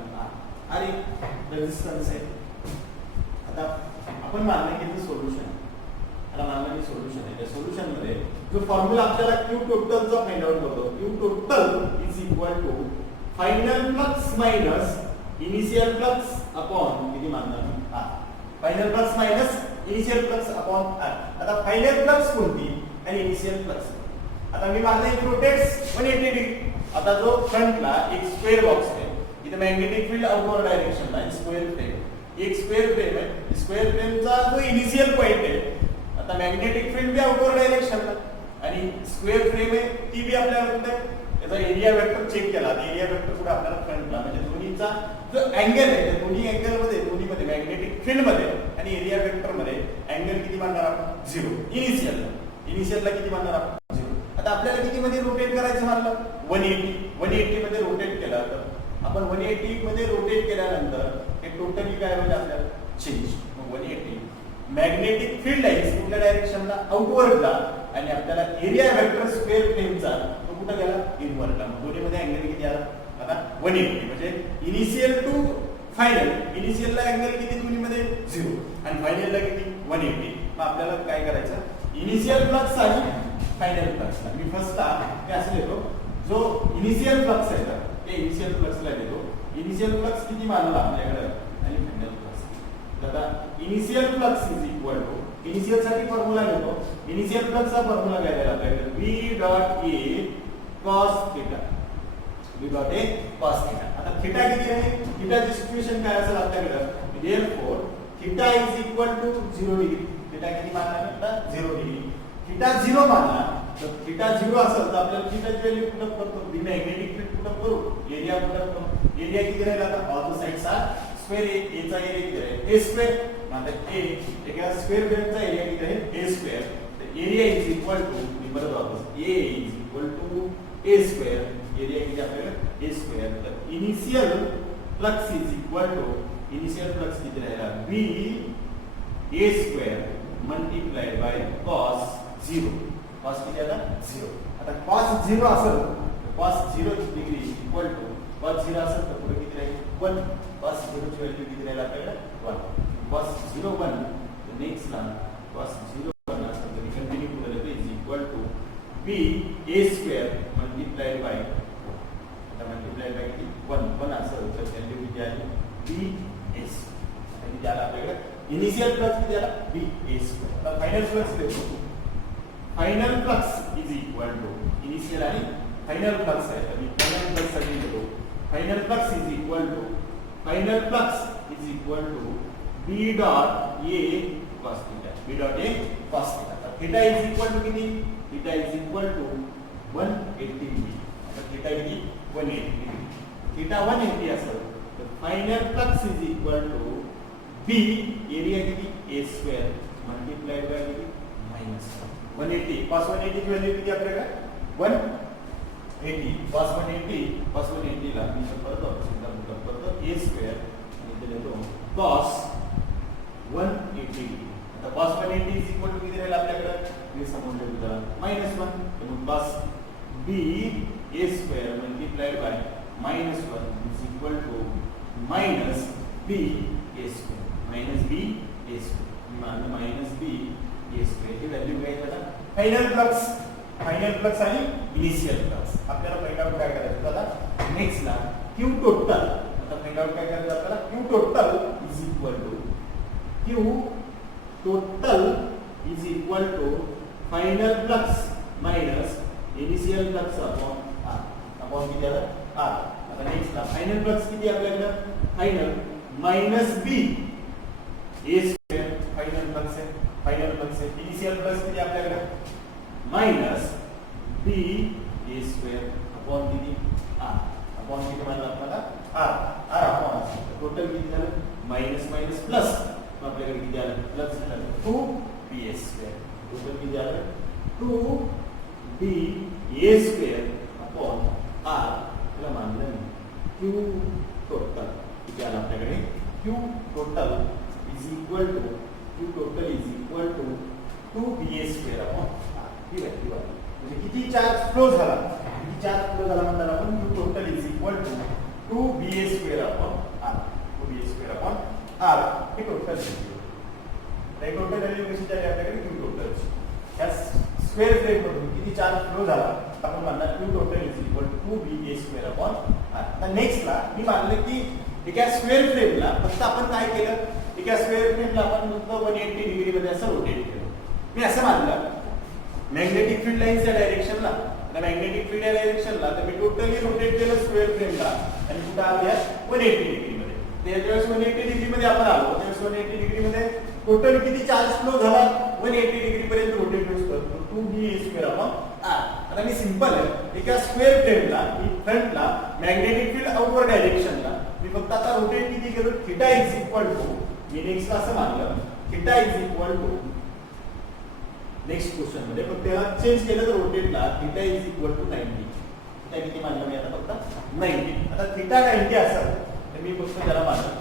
R एक रेजिस्टन्स आहे. आता आपण मानलं की ते सोल्युशन आहे. आता मानलं की सोल्युशन आहे. त्या सोल्युशन मध्ये जो फॉर्म्युला आपल्याला Q total चा फाइंड आउट करतो Q total is equal to final flux minus initial flux upon किती मानणार R. Final flux minus initial flux upon R. आता फायनल फ्लक्स कोणती आणि इनिशियल फ्लक्स. आता मी मानलं एक रोटेट्स 180 डिग्री. आता जो फ्रंटला एक स्क्वेअर बॉक्स आहे इथे मॅग्नेटिक फील्ड आउटवर्ड डायरेक्शनला आहे. स्क्वेअर फ्रेम एक स्क्वेअर फ्रेम आहे. स्क्वेअर फ्रेमचा जो इनिशियल पॉइंट आहे आता मॅग्नेटिक फील्ड बी आउटवर्ड डायरेक्शनला आणि स्क्वेअर फ्रेम आहे ती बी आपल्याला म्हणते याचा एरिया वेक्टर चेक केला. एरिया वेक्टर कुठे आपल्याला फ्रंटला म्हणजे दोन्हीचा जो अँगल आहे त्या दोन्ही मध्ये मॅग्नेटिक फील्ड मध्ये आणि एरिया वेक्टर मध्ये अँगल किती मानणार आपण 0. इनिशियलला किती मानणार आपण 0. आता आपल्याला किती मध्ये रोटेट करायचं मानलं 180 मध्ये रोटेट केला तर आपण 180 मध्ये रोटेट केल्यानंतर हे टोटली काय होईल आपल्याला चेंज. मग 180 मॅग्नेटिक फील्ड आहे कुठल्या डायरेक्शनला आउटवर्डला आणि आपल्याला एरिया वेक्टर स्क्वेअर फ्रेमचा तो कुठे गेला इनवर्डला. मग दोन्ही मध्ये अँगल किती आला आता 180 म्हणजे इनिशियल टू फायनल. इनिशियलला अँगल किती दोन्ही मध्ये 0 आणि फायनलला किती 180. मग आपल्याला काय करायचं इनिशियल फ्लक्स आणि फायनल फ्लक्सला मी फर्स्टला काय असं लिहितो जो इनिशियल फ्लक्स आहे तर ते इनिशियल फ्लक्सला लिहितो. इनिशियल फ्लक्स किती मानला आपल्याकडे आणि फायनल फ्लक्स. आता initial flux is equal to initial साठी फॉर्म्युला लिहितो. इनिशियल फ्लक्सचा फॉर्म्युला काय आहे आपल्याकडे V dot A cos theta. V dot A cos theta. आता थीटा किती आहे थीटाची सिच्युएशन काय असेल आपल्याकडे therefore theta is equal to 0 degree. Theta किती मानला आता 0 डिग्री. थीटा 0 मानला तर थीटा 0 असेल तर आपल्याला थीटाची व्हॅल्यू पुट अप करतो. The magnetic field put up करू एरिया पुट अप करू. एरिया किती राहील आता all the sides are square. A चा एरिया किती राहील A स्क्वेअर. म्हणजे A एका स्क्वेअर फ्रेमचा एरिया किती आहे A स्क्वेअर. तर एरिया इज इक्वल टू मी परत वापस A is equal to A square. Area किती आपल्याला A स्क्वेअर. तर initial flux is equal to initial flux किती राहिला B A square multiplied by cos 0. cos किती आला 0. आता cos 0 असेल cos 0 degree equal to cos 0 असेल तर पुढे किती राहील 1. cos 0 ची व्हॅल्यू किती राहील आपल्याला 1. cos 0 1 तर नेक्स्ट ला cos 0 1 असेल तर कंटिन्यू पुढे जातो is equal to B A square multiplied by आता मल्टिप्लाइड बाय किती 1 असेल तर व्हॅल्यू किती आहे B S आणि त्याला आपल्याकडे इनिशियल फ्लक्स किती आला बी ए स्क्वेअर. आता फायनल फ्लक्स देतो. Final flux is equal to initial आणि फायनल फ्लक्स आहे तर मी फायनल फ्लक्स साठी देतो. Final flux is equal to B dot A cos theta. B dot A cos theta. Theta is equal to किती? Theta is equal to 180 degree. आता theta किती 180 degree. Theta 180 असेल तर final flux is equal to B area किती ए square multiplied by किती minus 180. cos 180 ची value किती आपल्याकडे 180. cos 180 ला मी परत ऑप्शनला पुट करतो ए स्क्वेअर आणि इथे देतो cos 180. आता cos 180 इज इक्वल टू किती राहील आपल्याकडे मी समोर लिहितो -1 म्हणून cos b a square multiplied by -1 is equal to minus b a square -b a square -b a square ही व्हॅल्यू काय झाला फायनल फ्लक्स आणि इनिशियल फ्लक्स आपल्याला फाइंड आउट काय करायचं आता नेक्स्ट ला q टोटल. आता फाइंड आउट काय करायचं आपल्याला q total is equal to final flux minus initial flux upon किती आला r. आता नेक्स्ट ला फायनल फ्लक्स किती आपल्याकडे final minus b a square final flux आहे. इनिशियल फ्लक्स किती आपल्याकडे minus b a square upon किती r. अपॉन किती म्हणलं आपल्याला r अपॉन टोटल किती झालं मायनस प्लस आपल्याकडे किती आलं प्लस झालं 2b a स्क्वेअर. टोटल किती आलं 2b a square upon r. त्याला मानलं q टोटल किती आलं आपल्याकडे q total is equal to 2b a square upon r. ही व्हॅल्यू आली. म्हणजे किती चार्ज फ्लो झाला म्हणतात आपण q total is equal to 2b a square upon r. 2b a square upon r हे टोटल व्हॅल्यू. तर टोटल व्हॅल्यू कशी झाली आपल्याकडे q टोटल. ह्या स्क्वेअर फ्रेम मधून किती चार्ज फ्लो झाला आपण म्हणणार q total is equal to 2b a square upon r. आता नेक्स्ट ला मी मानलं की एका स्क्वेअर फ्रेमला फक्त आपण काय केलं एका स्क्वेअर फ्रेमला आपण फक्त 180 डिग्री मध्ये असं रोटेट केलं. मी असं मानलं मॅग्नेटिक फील्ड लाईनच्या डायरेक्शनला मॅग्नेटिक फील्ड या डायरेक्शनला तर मी टोटली रोटेट केलं स्क्वेअर फ्रेमला आणि कुठे आलो या 180 डिग्री मध्ये. त्यावेळेस 180 डिग्री मध्ये आपण आलो त्यावेळेस 180 डिग्री मध्ये टोटल किती चार्ज फ्लो झाला 180 डिग्री पर्यंत रोटेट करतो 2b a square upon r. आता मी सिंपल आहे एका स्क्वेअर फ्रेमला फ्रंटला मॅग्नेटिक फील्ड आउटवर्ड डायरेक्शनला मी फक्त आता रोटेट किती केलं थीटा इज इक्वल टू मी नेक्स्ट असं मानलं theta is equal to next question मध्ये फक्त त्याला चेंज केलं तर रोटेटला theta is equal to 90. Theta किती मानलं मी आता फक्त 90. आता थीटा 90 असेल तर मी फक्त त्याला मानलं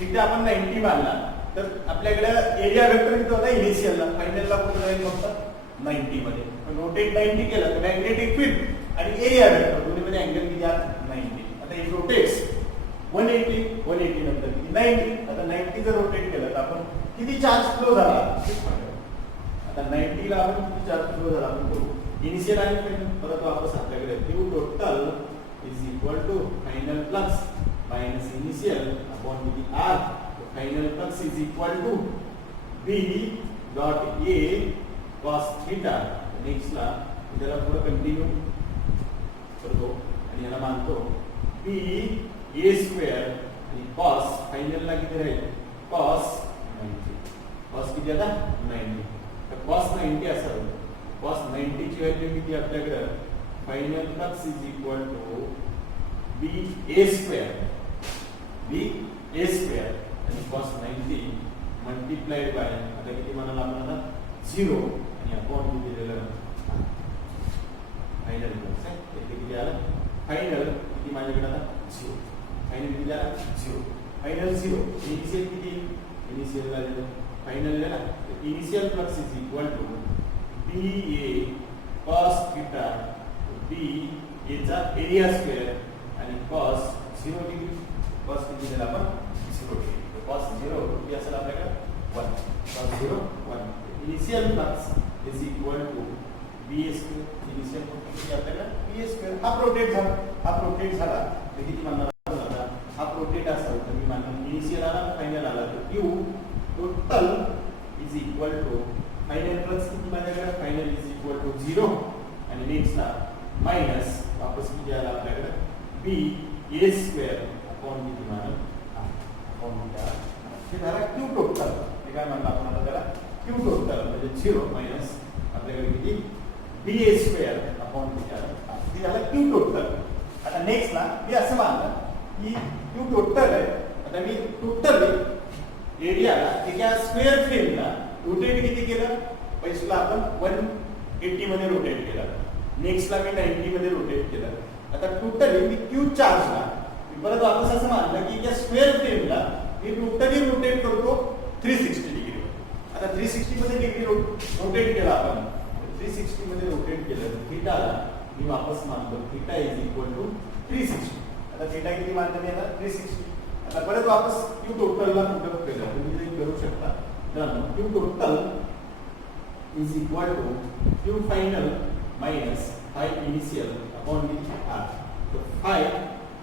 थीटा आपण 90 मानला तर आपल्याकडे एरिया वेक्टर किती होता इनिशियलला फायनलला कुठे राहील फक्त 90 मध्ये. रोटेट 90 केलं तर मॅग्नेटिक फील्ड आणि एरिया वेक्टर दोन्ही मध्ये अँगल किती आहे 90. आता हे रोटेट्स 180 नंतर किती 90. आता 90 जर रोटेट केलं तर आपण किती चार्ज फ्लो झाला आता 90 ला आपण किती चार्ज फ्लो झाला आपण करू इनिशियल आणि परत वापस आपल्याकडे q total is equal to final flux minus initial upon किती r. Final flux is equal to b dot a cos theta. Next ला त्याला पुढे कंटिन्यू करतो आणि याला मानतो b a स्क्वेअर आणि cos फायनल ला किती राहील cos 90. cos किती आता 90. तर cos 90 असेल cos 90 ची व्हॅल्यू किती आपल्याकडे final flux is equal to b a square आणि cos 90 मल्टिप्लाइड बाय आता किती म्हणाला आपण आता 0 आणि अपॉन किती दिलेलं फायनल फ्लक्स आहे ते किती आला फायनल किती माझ्याकडे आता 0. फायनल किती आला 0. फायनल 0. इनिशियल किती इनिशियल ला दिलं फायनल ना initial flux is equal to b a cos theta b a चा एरिया स्क्वेअर आणि cos 0 डिग्री cos किती दिला आपण 0 डिग्री. cos 0 किती असेल आपल्याकडे 1. cos 0 1. Initial flux is equal to b a square. Initial flux किती आपल्याकडे b a स्क्वेअर. हा प्रोटेट झाला तर किती म्हणणार हा प्रोटेट असेल तर मी मानणार इनिशियल आला फायनल आला तर q total is equal to final plus किती माझ्याकडे फायनल इज इक्वल टू 0 आणि नेक्स्टला मायनस वापस किती आला आपल्याकडे बी ए स्क्वेअर अपॉन किती मानल अपॉन बीटा हे झाला क्यू टोटल. हे काय म्हणलं आपण आता त्याला क्यू टोटल म्हणजे 0 मायनस आपल्याकडे किती B A square upon beta हे झालं क्यू टोटल. आता नेक्स्टला मी असं मानलं की क्यू टोटल आहे. आता मी टोटल एरियाला एका स्क्वेअर फ्रेमला रोटेट किती केलं पहिला आपण 180 मध्ये रोटेट केलं. नेक्स्टला मी 90 मध्ये रोटेट केलं. आता टोटली मी क्यू चार्जला परत वापस असं मानलं की या स्क्वेअर फ्रेमला मी टोटली रोटेट करतो 360 डिग्री. आता 360 मध्ये डिग्री रोटेट केला आपण 360 मध्ये रोटेट केलं थीटाला मी वापस मानतो थीटा इज इक्वल टू 360. आता थीटा किती मानतो मी आता 360. आता परत वापस क्यू टोटलला पुटअप केलं तुम्ही ते करू शकता. तर Q total is equal to Q final minus phi initial upon B R. तो phi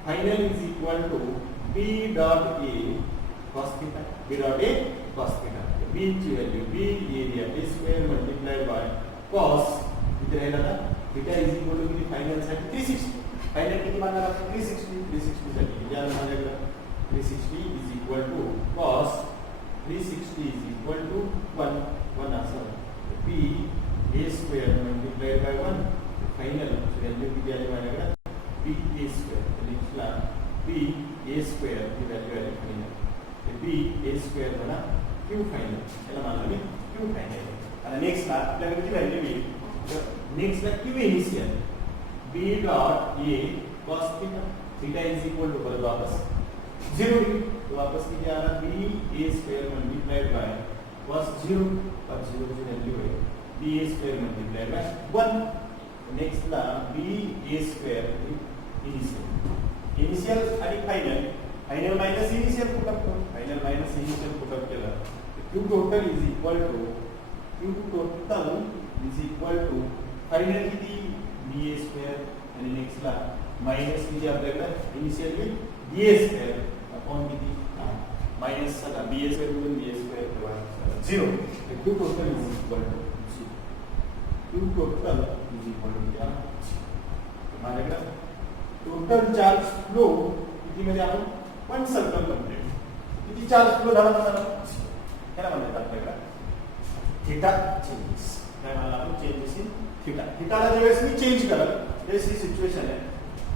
final is equal to B dot A cos theta B dot A cos theta. B ची value B area A square multiplied by cos किती राहिला आता theta is equal to किती final साठी 360. Final किती मानणार आपण 360 साठी या माझ्याकडे 360 is equal to cos 360 is equal to 1 असं b a square multiplied by 1 final value किती आली माझ्याकडे b a square. नेक्स्टला b a square he value आली फायनल b a square म्हणा q फायनल याला मानलं मी q फायनल. आता नेक्स्टला आपल्याकडे किती व्हॅल्यू येईल नेक्स्टला q initial b dot a cos theta theta is equal to परत वापस 0 तो वापस किती आला B A square multiplied by cos 0 और 0 की वैल्यू है B A square multiplied by 1. Next ला बी ए स्क्वेअर इनिशियल आणि फायनल मायनस इनिशियल पुटअप करू फायनल मायनस इनिशियल पुटअप केलं Q total is equal to final किती B A square आणि next ला मायनस किती आपल्याकडे initial B A square upon किती मायनस सगळा बी ए स्क्वेअर मधून B A square 0. Q total is equal to Q total is equal to क्या माझ्याकडे टोटल चार्ज फ्लो किती मध्ये आपण वन सर्कल कंप्लीट किती चार्ज फ्लो झाला मला त्याला म्हणतात आपल्याकडे थीटा चेंजेस काय म्हणला आपण चेंजेस इन थीटा. थीटाला ज्यावेळेस मी चेंज करत त्यावेळेस ही सिच्युएशन आहे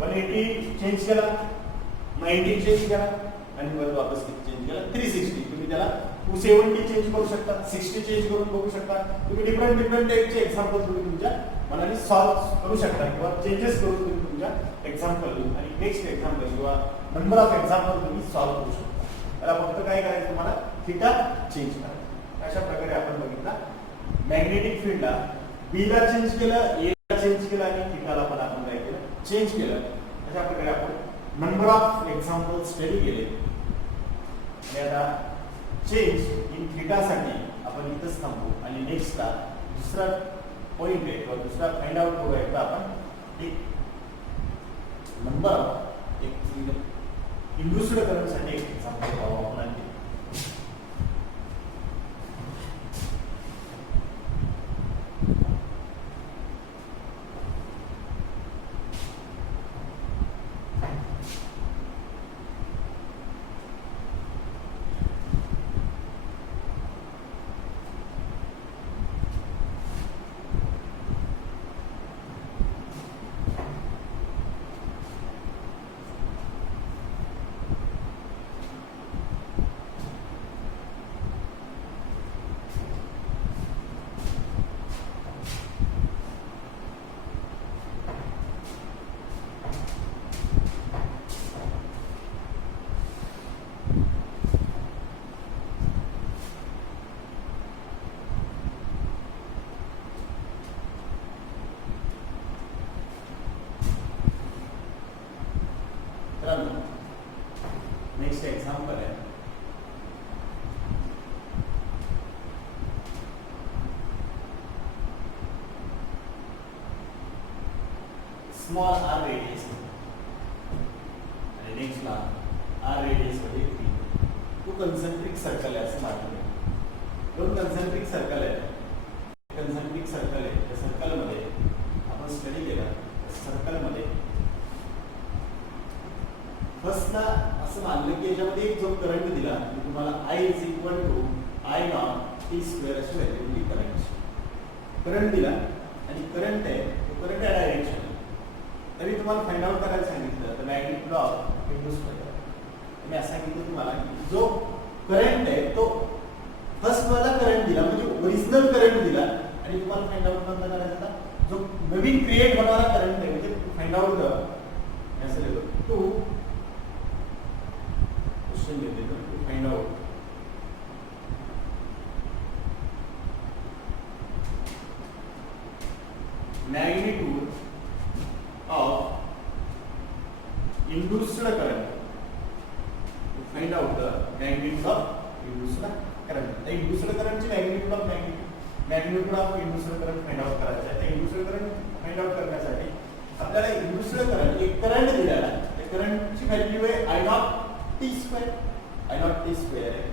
180 चेंज केला 90 चेंज केला आणि परत वापस किती चेंज केला 360. तुम्ही त्याला 270 चेंज करू शकता 60 चेंज करून बघू शकता. तुम्ही डिफरंट टाइपचे एक्झाम्पल तुम्ही तुमच्या मनाने सॉल्व्ह करू शकता किंवा चेंजेस करून तुम्ही तुमच्या एक्झाम्पल आणि नेक्स्ट एक्झाम्पल किंवा नंबर ऑफ एक्झाम्पल तुम्ही सॉल्व्ह करू शकता. त्याला फक्त काय करायचं तुम्हाला थीटा चेंज करायचा. अशा प्रकारे आपण बघितला मॅग्नेटिक फील्डला बी ला चेंज केलं ए ला चेंज केलं आणि थीटाला पण आपण काय केलं चेंज केलं. अशा प्रकारे आपण नंबर ऑफ एक्झाम्पल स्टडी केले आणि आता चेंज इन थीटा साठी आपण इथंच थांबू आणि नेक्स्टला दुसरा पॉइंट आहे किंवा दुसरा फाइंड आउट करू एकदा आपण एक नंबर ऑफ एक इंड्युस्ड करण्यासाठी एक एक्झाम्पल पाहू आपण आणखी. नेक्स्ट एग्जांपल है स्मॉल r रेडियस आणि नेक्स्ट ला r रेडियस मध्ये तो कन्सेंट्रिक सर्कल आहे असं मानलं. दोन कन्सेंट्रिक सर्कल आहे, कन्सेंट्रिक सर्कल आहे. त्या सर्कलमध्ये आपण स्टडी केला. सर्कलमध्ये फर्स्टला असं मानलं की याच्यामध्ये एक जो करंट दिला की तुम्हाला I is equal to I naught T square अशी व्हॅल्यू होती करंट दिला आणि करंट आहे तो करंट या डायरेक्शन तरी तुम्हाला फाइंड आउट करायला सांगितलं तर मॅग्निट्यूड ऑफ इंडक्शन मी असं सांगितलं तुम्हाला की जो करंट आहे तो फर्स्ट वाला करंट दिला म्हणजे ओरिजिनल करंट दिला आणि तुम्हाला फाइंड आउट कसं करायचा जो नवीन क्रिएट होणारा करंट आहे म्हणजे फाइंड आउट असं लिहितो टू क्वेश्चन देते to find out magnitude of induced current to find out the magnitude of induced current. The induced current ची magnitude of induced current find out करायचं आहे. ते induced current find out करण्यासाठी आपल्याला induced current एक current दिलेला आहे. त्या करंटची व्हॅल्यू आहे I नॉट टी स्क्वेअर आहे.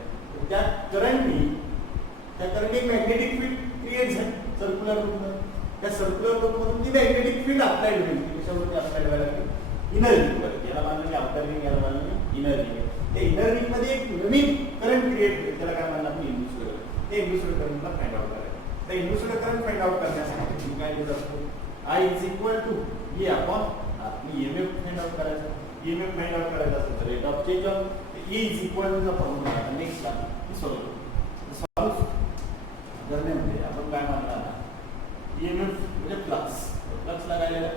त्या करंटने मॅग्नेटिक फील्ड क्रिएट झाली सर्क्युलर रूपमध्ये. त्या सर्क्युलर रूपमधून ती मॅग्नेटिक फील्ड अप्लाइड होईल. कशावरती अप्लाइड व्हायला लागली इनर रिंग वरती. याला मानलं की आउटर रिंग, याला मानलं की इनर रिंग. त्या इनर रिंग मध्ये एक नवीन करंट क्रिएट होईल त्याला काय म्हणतात इंड्यूस्ड करंट. ते इंड्यूस्ड करंटला फाइंड आउट करायचं. त्या इंड्यूस्ड करंट फाइंड आउट करण्यासाठी काय लिहित असतो I is equal to E upon EMF find out करायचं. EMF फाइंड आउट करायचं असेल तर rate of change of E is equal to चा फॉर्म्युला नेक्स्ट ला सॉल्व करण्यामध्ये आपण काय मानणार EMF म्हणजे फ्लक्स लगायला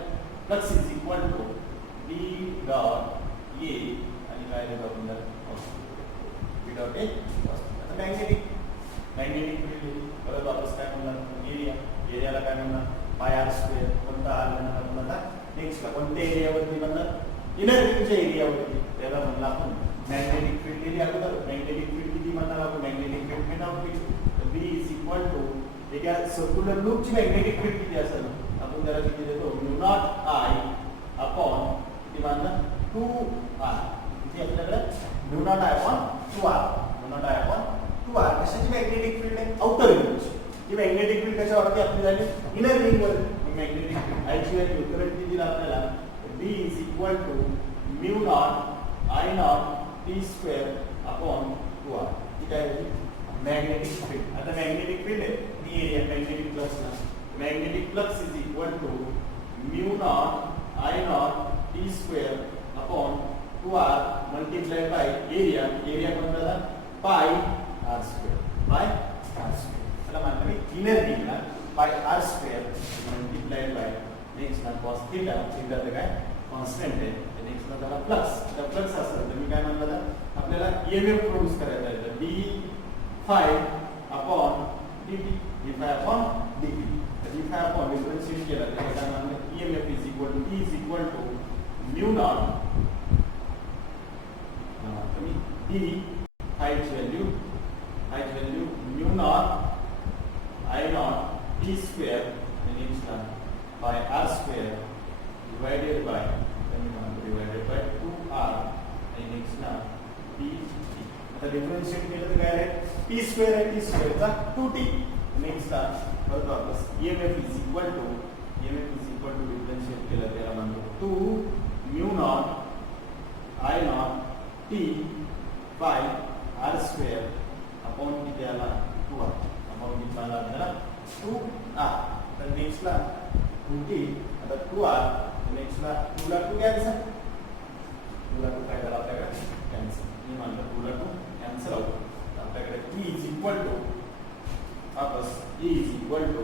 flux is equal to D dot A आणि काय लिहितो आपण D डॉट A. आता मॅग्नेटिक फील्ड परत वापस काय म्हणणार एरियाला काय म्हणणार पाय आर स्क्वेअर. कोणता आर म्हणणार आपण आता नेक्स्टला कोणत्या एरियावरती म्हणणार इनर रिंगच्या एरियावरती. त्याला म्हणलं आपण मॅग्नेटिक फील्ड दिली अगोदर. मॅग्नेटिक फील्ड किती म्हणणार आपण मॅग्नेटिक फील्ड फाइंड आउट केली तर B इज इक्वल टू एका सर्क्युलर लूपची मॅग्नेटिक फील्ड किती असेल आपण त्याला किती देतो म्यू नॉट I अपॉन किती मानलं 2R. किती आपल्याकडे mu naught I upon 2R. Mu naught I upon 2R कशाची मॅग्नेटिक फील्ड आहे आउटर रिंगची. ही मॅग्नेटिक फील्ड कशावरती आपली झाली इनर रिंगवर. मॅग्नेटिक फील्ड I ची व्हॅल्यू करंट किती दिला आपल्याला B is equal to mu naught I naught T square upon 2R. ही काय झाली मॅग्नेटिक फील्ड. आता मॅग्नेटिक फील्ड आहे area magnetic flux is equal to mu naught I naught T square upon 2R multiplied by area. Area कोणता झाला पाय R square. त्याला मानलं की इनर रिंगला pi R square multiplied by नेक्स्टला कॉस थीटा. थीटा तर काय कॉन्स्टंट आहे. नेक्स्टला झाला फ्लक्स. तर फ्लक्स असेल तर मी काय म्हणलं आपल्याला EMF प्रोड्यूस करायचा आहे d upon dt. d upon dt. d upon differentiate केला तर काय म्हणलं EMF is equal to E is equal to mu naught कमी d ची value mu naught I naught T square आणि नेक्स्टला by r square divided by 2R आणि नेक्स्टला dt. आता डिफरन्शिएट केलं तर काय आहे t स्क्वेअर आहे t स्क्वेअरचा 2t. नेक्स्टला परत वापस EMF is equal to differentiate केलं त्याला म्हणतो 2 mu naught I naught t by r square upon किती आला 2R. अपॉन किती आला आपल्याला 2R. तर नेक्स्टला 2t आता 2R. नेक्स्टला 2 ला 2 कॅन्सल. 2 ला 2 काय झाला आपल्याकडे कॅन्सल. मी म्हणलं 2 ला 2 कॅन्सल आउट. आपल्याकडे E इज इक्वल टू वापस E इज इक्वल टू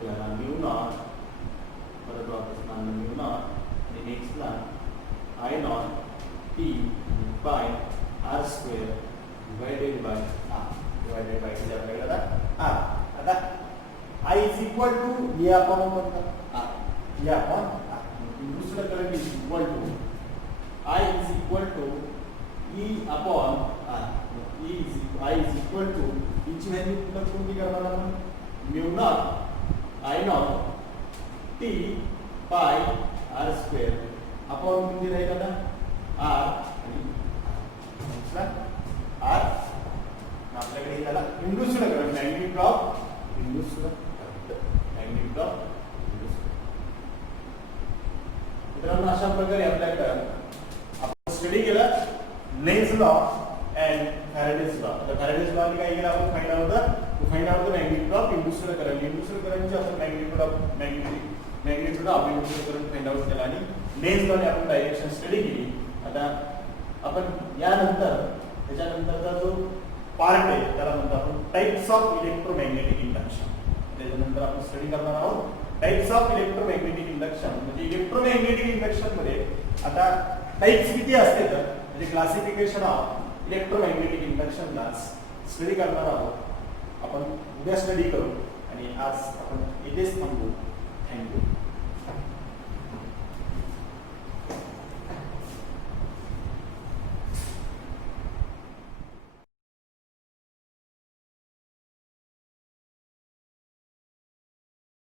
त्याला म्यू नॉट परत वापस मानलं म्यू नॉट आणि नेक्स्टला I naught T by R square divided by आपल्याकडे आता R. आता I is equal to E upon R. E upon R. दुसरं current is equal to I is equal to E upon R. I is equal to E ची value कोणती करणार आपण mu naught I naught T by R square upon किती राहील आता R आणि R. आपल्याकडे त्याला induced current, magnetic drop induced current, magnetic drop induced. मित्रांनो अशा प्रकारे आपल्याकडे आपण स्टडी केला Lenz law and Faraday's law. आता फॅराडेज लॉ काय केलं आपण find out the magnetic drop induced current. Induced करंटचे आपण magnetic drop induced current find out केला आणि लेन्झ लॉने आपण डायरेक्शन स्टडी केली. आता आपण यानंतर त्याच्यानंतरचा जो पार्ट आहे त्याला म्हणतो आपण टाइप्स ऑफ इलेक्ट्रोमॅग्नेटिक इंडक्शन. त्याच्यानंतर आपण स्टडी करणार आहोत टाइप्स ऑफ इलेक्ट्रोमॅग्नेटिक इंडक्शन. म्हणजे इलेक्ट्रोमॅग्नेटिक इंडक्शन मध्ये आता टाइप्स किती असते तर म्हणजे क्लासिफिकेशन ऑफ इलेक्ट्रोमॅग्नेटिक इंडक्शनला स्टडी करणार आहोत आपण. उद्या स्टडी करू आणि आज आपण इथेच थांबू. थँक्यू.